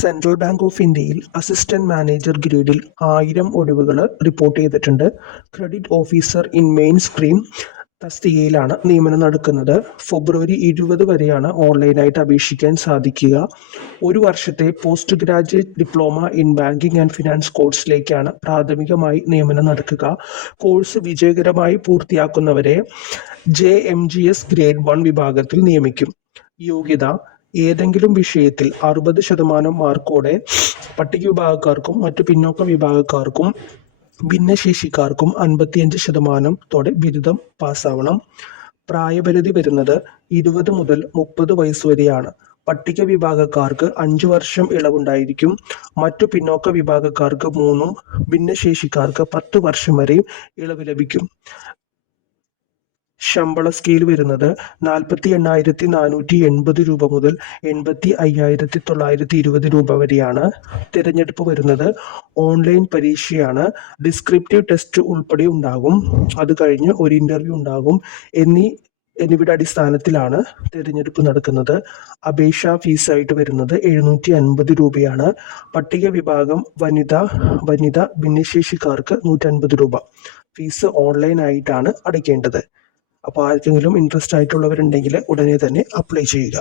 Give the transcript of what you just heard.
Central bank of ഇന്ത്യയിൽ assistant manager ഗ്രേഡിൽ 1000 ഒഴിവുകൾ റിപ്പോർട്ട് ചെയ്തിട്ടുണ്ട്. Credit officer in mainstream തസ്തികയിലാണ് നിയമനം നടക്കുന്നത്. ഫെബ്രുവരി 20 വരെയാണ് ഓൺലൈനായിട്ട് അപേക്ഷിക്കാൻ സാധിക്കുക. ഒരു വർഷത്തെ post graduate diploma in banking and finance കോഴ്സിലേക്കാണ് പ്രാഥമികമായി നിയമനം നടക്കുക. കോഴ്സ് വിജയകരമായി പൂർത്തിയാക്കുന്നവരെ JMGS ഗ്രേഡ് 1 വിഭാഗത്തിൽ നിയമിക്കും. യോഗ്യത: ഏതെങ്കിലും വിഷയത്തിൽ 60% മാർക്കോടെ പട്ടിക വിഭാഗക്കാർക്കും മറ്റു പിന്നോക്ക വിഭാഗക്കാർക്കും ഭിന്നശേഷിക്കാർക്കും 55% ബിരുദം പാസ്സാവണം. പ്രായപരിധി വരുന്നത് 20 മുതൽ 30 വയസ്സ് വരെയാണ്. പട്ടിക വിഭാഗക്കാർക്ക് 5 വർഷം ഇളവുണ്ടായിരിക്കും. മറ്റു പിന്നോക്ക വിഭാഗക്കാർക്ക് 3 ഭിന്നശേഷിക്കാർക്ക് 10 വർഷം വരെ ഇളവ് ലഭിക്കും. ശമ്പള സ്കെയിൽ വരുന്നത് 48,480 രൂപ മുതൽ 85,920 രൂപ വരെയാണ്. തിരഞ്ഞെടുപ്പ് വരുന്നത് ഓൺലൈൻ പരീക്ഷയാണ്. ഡിസ്ക്രിപ്റ്റീവ് ടെസ്റ്റ് ഉൾപ്പെടെ ഉണ്ടാകും. അത് കഴിഞ്ഞ് ഒരു ഇന്റർവ്യൂ ഉണ്ടാകും. എന്നിവയുടെ അടിസ്ഥാനത്തിലാണ് തിരഞ്ഞെടുപ്പ് നടക്കുന്നത്. അപേക്ഷാ ഫീസായിട്ട് വരുന്നത് 750 രൂപയാണ്. പട്ടിക വിഭാഗം വനിത ഭിന്നശേഷിക്കാർക്ക് 150 രൂപ. ഫീസ് ഓൺലൈനായിട്ടാണ് അടയ്ക്കേണ്ടത്. അപ്പോൾ ആർക്കെങ്കിലും ഇൻട്രസ്റ്റ് ആയിട്ടുള്ളവരുണ്ടെങ്കിൽ ഉടനെ തന്നെ അപ്ലൈ ചെയ്യുക.